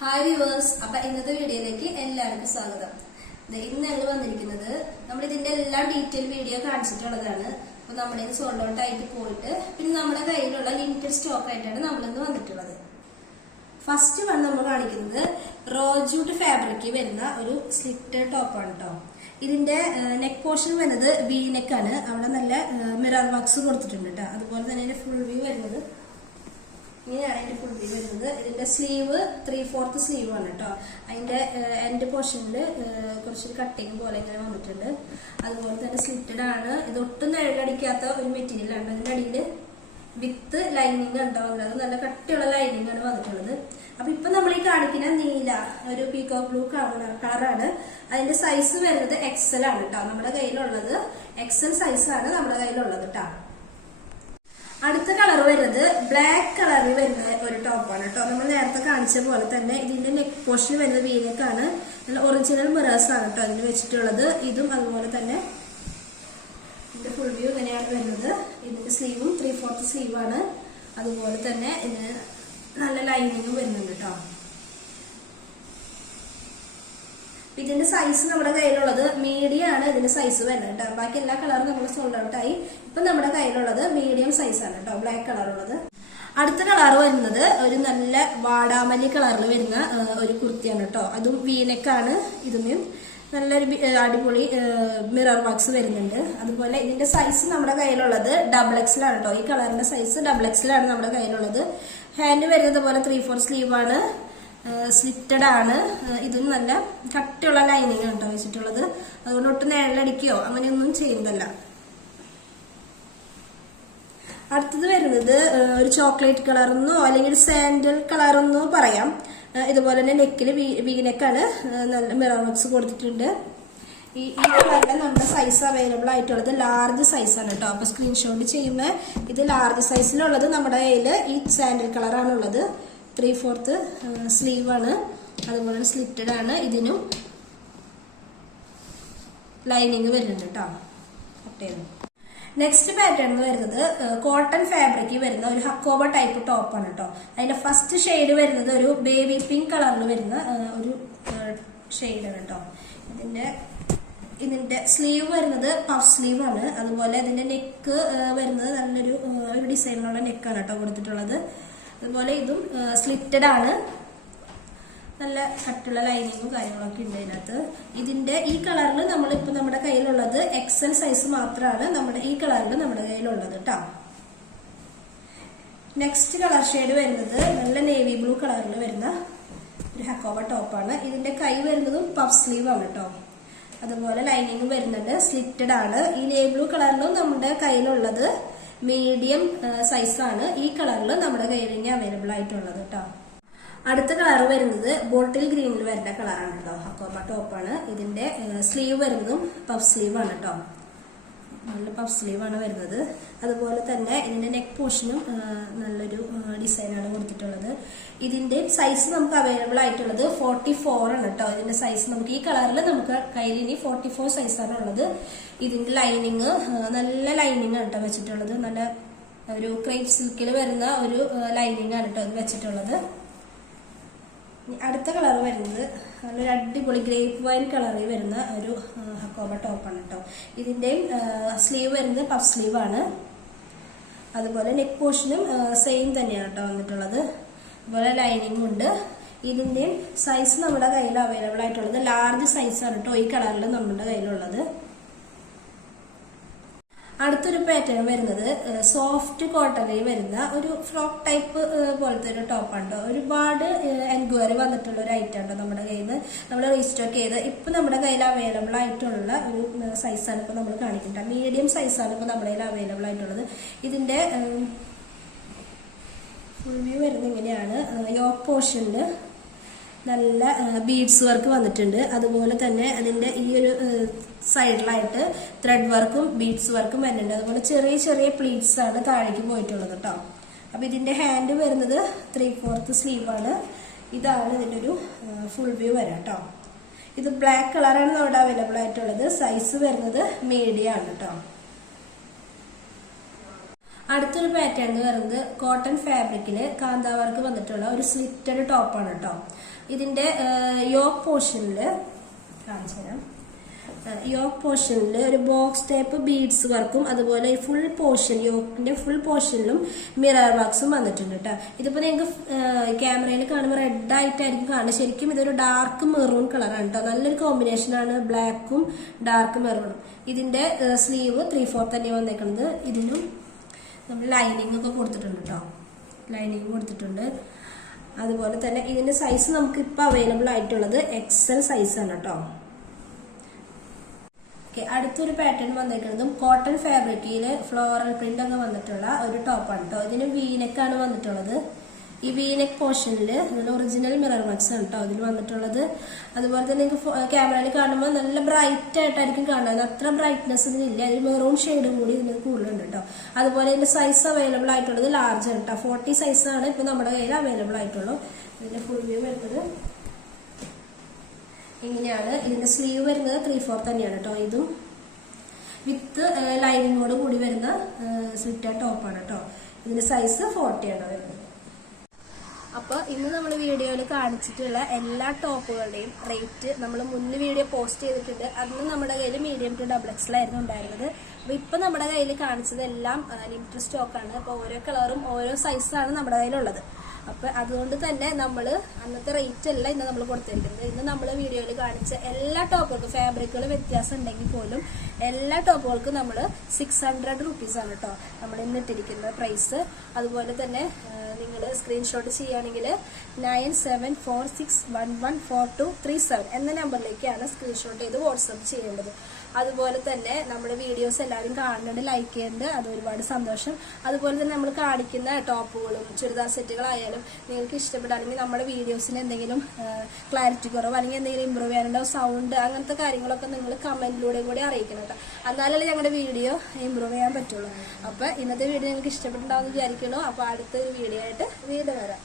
Hi viewers, അപ്പൊ ഇന്നത്തെ വീഡിയോയിലേക്ക് എല്ലാവർക്കും സ്വാഗതം. ഇന്ന് ഞങ്ങൾ വന്നിരിക്കുന്നത് നമ്മൾ ഇതിന്റെ എല്ലാ ഡീറ്റെയിൽ വീഡിയോ കാണിച്ചിട്ടുള്ളതാണ്. അപ്പൊ നമ്മുടെ സോൾഡ് ഔട്ട് ആയിട്ട് പോയിട്ട് പിന്നെ നമ്മുടെ കയ്യിലുള്ള ലിമിറ്റഡ് സ്റ്റോക്ക് ആയിട്ടാണ് നമ്മളിന്ന് വന്നിട്ടുള്ളത്. ഫസ്റ്റ് വൺ നമ്മൾ കാണിക്കുന്നത് റോജൂട്ട് ഫാബ്രിക് വരുന്ന ഒരു സ്ലിറ്റഡ് ടോപ്പാണ് കേട്ടോ. ഇതിന്റെ നെക്ക് പോർഷൻ വരുന്നത് വി നെക്ക് ആണ്. അവിടെ നല്ല മിറർ വർക്ക്സ് കൊടുത്തിട്ടുണ്ട് കേട്ടോ. അതുപോലെ തന്നെ ഫുൾ വ്യൂ വരുന്നത് ഇങ്ങനെയാണ്. അതിന്റെ ഫുൾ വ്യൂ വരുന്നത്. ഇതിന്റെ സ്ലീവ് 3/4 സ്ലീവ് ആണ് കേട്ടോ. അതിന്റെ എൻഡ് പോർഷനിൽ കുറച്ചൊരു കട്ടിങ് പോലെ ഇങ്ങനെ വന്നിട്ടുണ്ട്. അതുപോലെ തന്നെ സ്ലിറ്റഡ് ആണ്. ഇത് ഒട്ടും നിഴലടിക്കാത്ത ഒരു മെറ്റീരിയൽ ആണ്. അതിന്റെ അടിയിൽ വിത്ത് ലൈനിങ് ഉണ്ടാവുന്നത്. അത് നല്ല കട്ടിയുള്ള ലൈനിങ് ആണ് വന്നിട്ടുള്ളത്. അപ്പൊ ഇപ്പൊ നമ്മൾ ഈ കാണിക്കുന്ന നീല ഒരു പീകോക്ക് ബ്ലൂ കളറാണ്. അതിന്റെ സൈസ് വരുന്നത് XL ആണ് കേട്ടോ. നമ്മുടെ കയ്യിലുള്ളത് XL സൈസ് ആണ് നമ്മുടെ കയ്യിലുള്ളത് കേട്ടോ. അടുത്ത കളർ വരുന്നത് ബ്ലാക്ക് കളറിൽ വരുന്ന ഒരു ടോപ്പാണ് കേട്ടോ. നമ്മൾ നേരത്തെ കാണിച്ച പോലെ തന്നെ ഇതിന്റെ നെക്ക് പോർഷൻ വരുന്നത് വീനക്കാണ്. നല്ല ഒറിജിനൽ മിറേഴ്സ് ആണ് കേട്ടോ അതിന് വെച്ചിട്ടുള്ളത്. ഇതും അതുപോലെ തന്നെ ഇതിന്റെ ഫുൾ വ്യൂ ഇങ്ങനെയാണ് വരുന്നത്. ഇതിന്റെ സ്ലീവും 3/4 സ്ലീവ് ആണ്. അതുപോലെ തന്നെ ഇതിന് നല്ല ലൈനിങ്ങും വരുന്നുണ്ട് കേട്ടോ. ഇതിന്റെ സൈസ് നമ്മുടെ കയ്യിലുള്ളത് മീഡിയം ആണ്. ഇതിന്റെ സൈസ് വരുന്നത് കേട്ടോ. ബാക്കി എല്ലാ കളറും നമ്മൾ സോൾഡ് ഔട്ട് ആയി. ഇപ്പൊ നമ്മുടെ കയ്യിലുള്ളത് മീഡിയം സൈസ് ആണ് കേട്ടോ, ബ്ലാക്ക് കളറുള്ളത്. അടുത്ത കളർ വരുന്നത് ഒരു നല്ല വാടാമല്ലി കളറിൽ വരുന്ന ഒരു കുർത്തിയാണ് കേട്ടോ. അതും വീനക്കാണ്. ഇതും നല്ലൊരു അടിപൊളി മിറർ വർക്ക്സ് വരുന്നുണ്ട്. അതുപോലെ ഇതിന്റെ സൈസ് നമ്മുടെ കയ്യിലുള്ളത് XXL ആണ് കേട്ടോ. ഈ കളറിന്റെ സൈസ് XXL ആണ് നമ്മുടെ കയ്യിലുള്ളത്. ഹാൻഡ് വരുന്നത് പോലെ 3/4 സ്ലീവ് ആണ്. സ്ലിറ്റഡ് ആണ്. ഇതും നല്ല കട്ടിയുള്ള ലൈനിങ് ആണ് കേട്ടോ വെച്ചിട്ടുള്ളത്. അതുകൊണ്ട് ഒട്ടും നിഴലടിക്കുകയോ അങ്ങനെയൊന്നും ചെയ്യുന്നതല്ല. അടുത്തത് വരുന്നത് ഒരു ചോക്ലേറ്റ് കളറെന്നോ അല്ലെങ്കിൽ ഒരു സാൻഡൽ കളറെന്നോ പറയാം. ഇതുപോലെ തന്നെ നെക്കിൽ വീനെക്കാണ്. നല്ല മിറർ വർക്ക്സ് കൊടുത്തിട്ടുണ്ട്. ഈ കളറിലെ നമ്മുടെ സൈസ് അവൈലബിൾ ആയിട്ടുള്ളത് ലാർജ് സൈസാണ് കേട്ടോ. അപ്പൊ സ്ക്രീൻഷോട്ട് ചെയ്യുമ്പോൾ ഇത് ലാർജ് സൈസിലുള്ളത് നമ്മുടെ കയ്യിൽ ഈ സാൻഡൽ കളറാണുള്ളത്. 3/4 സ്ലീവ് ആണ്. അതുപോലെ സ്ലിറ്റഡ് ആണ്. ഇതിനും ലൈനിങ് വരുന്നുണ്ട് കേട്ടോ. നെക്സ്റ്റ് പാറ്റേൺ എന്ന് വരുന്നത് കോട്ടൺ ഫാബ്രിക് വരുന്ന ഒരു ഹക്കോബ ടൈപ്പ് ടോപ്പാണ് കേട്ടോ. അതിന്റെ ഫസ്റ്റ് ഷെയ്ഡ് വരുന്നത് ഒരു ബേബി പിങ്ക് കളറിൽ വരുന്ന ഒരു ഷെയ്ഡാണ് കേട്ടോ. ഇതിന്റെ സ്ലീവ് വരുന്നത് പഫ് സ്ലീവ് ആണ്. അതുപോലെ ഇതിന്റെ നെക്ക് വരുന്നത് നല്ലൊരു ഡിസൈനിലുള്ള നെക്കാണ് കേട്ടോ കൊടുത്തിട്ടുള്ളത്. അതുപോലെ ഇതും സ്ലിറ്റഡ് ആണ്. നല്ല കട്ടുള്ള ലൈനിങ്ങും കാര്യങ്ങളൊക്കെ ഉണ്ട് ഇതിനകത്ത്. ഇതിന്റെ ഈ കളറിൽ നമ്മളിപ്പോ നമ്മുടെ കയ്യിലുള്ളത് XL സൈസ് മാത്രമാണ് നമ്മുടെ ഈ കളറിൽ നമ്മുടെ കയ്യിലുള്ളത് കേട്ടോ. നെക്സ്റ്റ് കളർ ഷെയ്ഡ് വരുന്നത് നല്ല നേവി ബ്ലൂ കളറിൽ വരുന്ന ഒരു ഹക്കോബ ടോപ്പാണ്. ഇതിന്റെ കൈ വരുന്നതും പഫ് സ്ലീവ് ആണ് കേട്ടോ. അതുപോലെ ലൈനിങ് വരുന്നുണ്ട്. സ്ലിറ്റഡ് ആണ്. ഈ നേവി ബ്ലൂ കളറിലും നമ്മുടെ കയ്യിലുള്ളത് മീഡിയം സൈസാണ്. ഈ കളറിൽ നമ്മുടെ കയ്യിൽ ഇനി അവൈലബിൾ ആയിട്ടുള്ളത് കേട്ടോ. അടുത്ത കളർ വരുന്നത് ബോട്ടിൽ ഗ്രീനിൽ വരുന്ന കളറാണ് കേട്ടോ. ഹക്കോബ ടോപ്പാണ്. ഇതിന്റെ സ്ലീവ് വരുന്നതും പഫ് സ്ലീവ് ആണ് കേട്ടോ. നല്ല പഫ് സ്ലീവ് ആണ് വരുന്നത്. അതുപോലെ തന്നെ ഇതിന്റെ നെക്ക് പോർഷനും നല്ലൊരു ഡിസൈനാണ് കൊടുത്തിട്ടുള്ളത്. ഇതിന്റെ സൈസ് നമുക്ക് അവൈലബിൾ ആയിട്ടുള്ളത് 44 ആണ് കേട്ടോ. ഇതിന്റെ സൈസ് നമുക്ക് ഈ കളറിൽ നമുക്ക് കയ്യിൽ ഇനി 44 സൈസാണ് ഉള്ളത്. ഇതിന്റെ ലൈനിങ് നല്ല ലൈനിങ് ആണ് കേട്ടോ വെച്ചിട്ടുള്ളത്. നല്ല ഒരു ക്രേപ്പ് സിൽക്കിൽ വരുന്ന ഒരു ലൈനിങ് ആണ് കേട്ടോ ഇത് വെച്ചിട്ടുള്ളത്. അടുത്ത കളർ വരുന്നത് നല്ലൊരു അടിപൊളി ഗ്രേപ്പ് വൈൻ കളറിൽ വരുന്ന ഒരു ഹക്കോബ ടോപ്പാണ് കേട്ടോ. ഇതിന്റെയും സ്ലീവ് വരുന്നത് പഫ് സ്ലീവ് ആണ്. അതുപോലെ നെക്ക് പോർഷനും സെയിം തന്നെയാണ് കേട്ടോ വന്നിട്ടുള്ളത്. അതുപോലെ ലൈനിങ്ങും ഉണ്ട്. ഇതിന്റെയും സൈസ് നമ്മുടെ കയ്യിൽ അവൈലബിൾ ആയിട്ടുള്ളത് ലാർജ് സൈസാണ് കേട്ടോ ഈ കളറിൽ നമ്മുടെ കയ്യിലുള്ളത്. അടുത്തൊരു പാറ്റേൺ വരുന്നത് സോഫ്റ്റ് കോട്ടണിൽ വരുന്ന ഒരു ഫ്രോക്ക് ടൈപ്പ് പോലത്തെ ഒരു ടോപ്പാണ് കേട്ടോ. ഒരുപാട് എൻക്വയറി വന്നിട്ടുള്ള ഒരു ഐറ്റം ഉണ്ടോ നമ്മുടെ കയ്യിൽ നിന്ന് നമ്മൾ റീസ്റ്റോക്ക് ചെയ്ത് ഇപ്പൊ നമ്മുടെ കയ്യിൽ അവൈലബിൾ ആയിട്ടുള്ള ഒരു സൈസാണ് ഇപ്പൊ നമ്മൾ കാണിക്കുന്നത്. മീഡിയം സൈസാണ് ഇപ്പൊ നമ്മുടെ കയ്യിൽ അവൈലബിൾ ആയിട്ടുള്ളത്. ഇതിന്റെ ഫുൾ വ്യൂ വരുന്നത് ഇങ്ങനെയാണ്. യോക്ക് പോർഷനിൽ നല്ല ബീഡ്സ് വർക്ക് വന്നിട്ടുണ്ട്. അതുപോലെ തന്നെ അതിന്റെ ഈ ഒരു സൈഡിലായിട്ട് ത്രെഡ് വർക്കും ബീഡ്സ് വർക്കും വരുന്നുണ്ട്. അതുപോലെ ചെറിയ ചെറിയ പ്ലീറ്റ്സ് ആണ് താഴേക്ക് പോയിട്ടുള്ളത് കേട്ടോ. അപ്പൊ ഇതിന്റെ ഹാൻഡ് വരുന്നത് 3/4 സ്ലീവ് ആണ്. ഇതാണ് ഇതിന്റെ ഒരു ഫുൾ വ്യൂ വരാം കേട്ടോ. ഇത് ബ്ലാക്ക് കളറാണ് നമ്മുടെ അവൈലബിൾ ആയിട്ടുള്ളത്. സൈസ് വരുന്നത് മീഡിയം ആണ് കേട്ടോ. അടുത്തൊരു പാറ്റേൺ എന്ന് പറയുന്നത് കോട്ടൺ ഫാബ്രിക്കില് കാന്താ വർക്ക് വന്നിട്ടുള്ള ഒരു സ്ലിറ്റഡ് ടോപ്പാണ് കേട്ടോ. ഇതിന്റെ യോക്ക് പോർഷനിൽ കാണിച്ചു തരാം. യോക്ക് പോർഷനിൽ ഒരു ബോക്സ് ടൈപ്പ് ബീഡ്സ് വർക്കും അതുപോലെ ഫുൾ പോർഷൻ യോക്കിന്റെ ഫുൾ പോർഷനിലും മിറർ വർക്ക്സും വന്നിട്ടുണ്ട് കേട്ടോ. ഇതിപ്പോ നിങ്ങൾക്ക് ക്യാമറയിൽ കാണുമ്പോൾ റെഡ് ആയിട്ടായിരിക്കും കാണുന്നത്. ശരിക്കും ഇതൊരു ഡാർക്ക് മെറൂൺ കളറാണ് കേട്ടോ. നല്ലൊരു കോമ്പിനേഷനാണ് ബ്ലാക്കും ഡാർക്ക് മെറൂണും. ഇതിന്റെ സ്ലീവ് 3/4 തന്നെ വന്നേക്കുന്നത്. ഇതിനും നമ്മൾ ലൈനിങ് ഒക്കെ കൊടുത്തിട്ടുണ്ട് കേട്ടോ. ലൈനിങ് കൊടുത്തിട്ടുണ്ട്. അതുപോലെ തന്നെ ഇതിന്റെ സൈസ് നമുക്ക് ഇപ്പൊ അവൈലബിൾ ആയിട്ടുള്ളത് XL സൈസാണ് കേട്ടോ. അടുത്തൊരു പാറ്റേൺ വന്നിരിക്കുന്നതും കോട്ടൺ ഫാബ്രിക്കില് ഫ്ലോറൽ പ്രിന്റ് ഒക്കെ വന്നിട്ടുള്ള ഒരു ടോപ്പാണ് കേട്ടോ. ഇതിന് വീനെക്കാണ് വന്നിട്ടുള്ളത്. ഈ വീനെക്ക് പോർഷനിൽ ഒറിജിനൽ മിറർ വർക്ക്സ് ആണ് കേട്ടോ ഇതിൽ വന്നിട്ടുള്ളത്. അതുപോലെ തന്നെ നിങ്ങൾക്ക് ക്യാമറയിൽ കാണുമ്പോൾ നല്ല ബ്രൈറ്റ് ആയിട്ടായിരിക്കും കാണുന്നത്. അത്ര ബ്രൈറ്റ്നെസ് ഇതിനില്ല. അതിൽ മെറൂൺ ഷെയ്ഡ് കൂടി ഇതിന് കൂടുതലുണ്ട് കേട്ടോ. അതുപോലെ ഇതിന്റെ സൈസ് അവൈലബിൾ ആയിട്ടുള്ളത് ലാർജ് ആണ് കേട്ടോ. 40 സൈസാണ് ഇപ്പൊ നമ്മുടെ കയ്യിൽ അവൈലബിൾ ആയിട്ടുള്ളൂ. ഇതിന്റെ ഫുൾ വ്യൂ വരുന്നത് ഇങ്ങനെയാണ്. ഇതിന്റെ സ്ലീവ് വരുന്നത് 3/4 തന്നെയാണ് കേട്ടോ. ഇതും വിത്ത് ലൈനിങ്ങോട് കൂടി വരുന്ന സ്ലിറ്റഡ് ടോപ്പാണ് കേട്ടോ. ഇതിന്റെ സൈസ് 40 ആണ് വരുന്നത്. അപ്പൊ ഇന്ന് നമ്മൾ വീഡിയോയിൽ കാണിച്ചിട്ടുള്ള എല്ലാ ടോപ്പുകളുടെയും റേറ്റ് നമ്മൾ മുന്നേ വീഡിയോ പോസ്റ്റ് ചെയ്തിട്ടുണ്ട്. അന്ന് നമ്മുടെ കയ്യിൽ മീഡിയം ടു XXL ആയിരുന്നു ഉണ്ടായിരുന്നത്. അപ്പൊ ഇപ്പൊ നമ്മുടെ കയ്യിൽ കാണിച്ചതെല്ലാം ലിമിറ്റഡ് സ്റ്റോക്കാണ്. അപ്പൊ ഓരോ കളറും ഓരോ സൈസാണ് നമ്മുടെ കയ്യിലുള്ളത്. അപ്പൊ അതുകൊണ്ട് തന്നെ നമ്മൾ അന്നത്തെ റേറ്റ് അല്ല ഇന്ന് നമ്മൾ കൊടുത്തിരിക്കുന്നത്. ഇന്ന് നമ്മൾ വീഡിയോയിൽ കാണിച്ച എല്ലാ ടോപ്പുകൾക്കും ഫാബ്രിക്കുകൾ വ്യത്യാസം ഉണ്ടെങ്കിൽ പോലും എല്ലാ ടോപ്പുകൾക്കും നമ്മൾ 600 റുപ്പീസാണ് കേട്ടോ നമ്മൾ ഇന്ന് ഇട്ടിരിക്കുന്ന പ്രൈസ്. അതുപോലെ തന്നെ നിങ്ങൾ സ്ക്രീൻഷോട്ട് ചെയ്യുകയാണെങ്കിൽ 9746114237 എന്ന നമ്പറിലേക്കാണ് സ്ക്രീൻഷോട്ട് ചെയ്ത് വാട്സപ്പ് ചെയ്യേണ്ടത്. അതുപോലെ തന്നെ നമ്മുടെ വീഡിയോസ് എല്ലാവരും കാണുന്നുണ്ട്, ലൈക്ക് ചെയ്യുന്നുണ്ട്. അത് ഒരുപാട് സന്തോഷം. അതുപോലെ തന്നെ നമ്മൾ കാണിക്കുന്ന ടോപ്പുകളും ചുരിദാർ സെറ്റുകളായാലും നിങ്ങൾക്ക് ഇഷ്ടപ്പെടുകയാണെങ്കിൽ നമ്മുടെ വീഡിയോസിന് എന്തെങ്കിലും ക്ലാരിറ്റി കുറവ് അല്ലെങ്കിൽ എന്തെങ്കിലും ഇമ്പ്രൂവ് ചെയ്യാനുണ്ടോ, സൗണ്ട് അങ്ങനത്തെ കാര്യങ്ങളൊക്കെ നിങ്ങൾ കമന്റിലൂടെ കൂടി അറിയിക്കണം കേട്ടോ. എന്നാലല്ലേ ഞങ്ങളുടെ വീഡിയോ ഇമ്പ്രൂവ് ചെയ്യാൻ പറ്റുള്ളൂ. അപ്പൊ ഇന്നത്തെ വീഡിയോ നിങ്ങൾക്ക് ഇഷ്ടപ്പെട്ടുണ്ടാവുമെന്ന് വിചാരിക്കുന്നു. അപ്പൊ അടുത്തൊരു വീഡിയോ ആയിട്ട് വീണ്ടും വരാം.